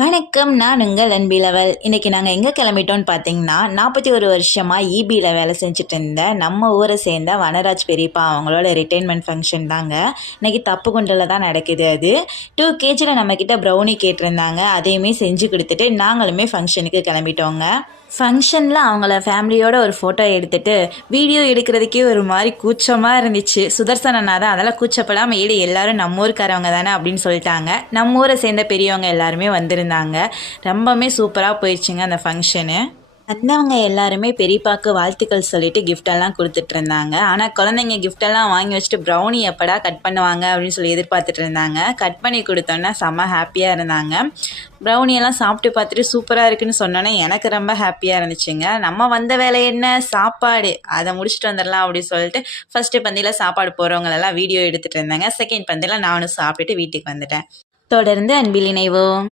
வணக்கம். நான் உங்கள் அன்பிலவல். இன்னைக்கு நாங்கள் எங்கே கிளம்பிட்டோம்னு பார்த்தீங்கன்னா 41 வருஷமாக ஈபியில் வேலை செஞ்சுட்டு இருந்த நம்ம ஊரை சேர்ந்த வனராஜ் பெரியப்பா அவங்களோட ரிட்டைர்மெண்ட் ஃபங்க்ஷன் தாங்க. இன்னைக்கு தப்புக்குண்டில் தான் நடக்குது. அது 2 கேஜியில் நம்மக்கிட்ட ப்ரௌனி கேட்டிருந்தாங்க. அதையுமே செஞ்சு கொடுத்துட்டு நாங்களுமே ஃபங்க்ஷனுக்கு கிளம்பிட்டோங்க. ஃபங்க்ஷனில் அவங்கள ஃபேமிலியோட ஒரு ஃபோட்டோ எடுத்துகிட்டு வீடியோ எடுக்கிறதுக்கே ஒரு மாதிரி கூச்சமாக இருந்துச்சு. சுதர்சன் அண்ணா தான் அதெல்லாம் கூச்சப்படாமல் ஏடு எல்லோரும் நம்ம ஊருக்காரவங்க தானே அப்படின்னு சொல்லிட்டாங்க. நம்ம ஊரை சேர்ந்த பெரியவங்க எல்லாருமே வந்திருந்தாங்க. ரொம்பவுமே சூப்பராக போயிடுச்சுங்க அந்த ஃபங்க்ஷனு. வந்தவங்க எல்லாருமே பெரியப்பாக்கு வாழ்த்துக்கள் சொல்லிட்டு கிஃப்டெல்லாம் கொடுத்துட்டு இருந்தாங்க. ஆனால் குழந்தைங்க கிஃப்டெல்லாம் வாங்கி வச்சுட்டு ப்ரௌனி எப்படா கட் பண்ணுவாங்க அப்படின்னு சொல்லி எதிர்பார்த்துட்டு இருந்தாங்க. கட் பண்ணி கொடுத்தோன்னே செம்ம ஹாப்பியாக இருந்தாங்க. ப்ரௌனியெல்லாம் சாப்பிட்டு பார்த்துட்டு சூப்பராக இருக்குன்னு சொன்னோன்னே எனக்கு ரொம்ப ஹாப்பியாக இருந்துச்சுங்க. நம்ம வந்த வேலை என்ன, சாப்பாடு, அதை முடிச்சுட்டு வந்துடலாம் அப்படின்னு சொல்லிட்டு ஃபஸ்ட்டு பந்தியில் சாப்பாடு போகிறவங்களெல்லாம் வீடியோ எடுத்துகிட்டு இருந்தாங்க. செகண்ட் பந்தியில் நானும் சாப்பிட்டுட்டு வீட்டுக்கு வந்துட்டேன். தொடர்ந்து அன்பில் இணைவோம்.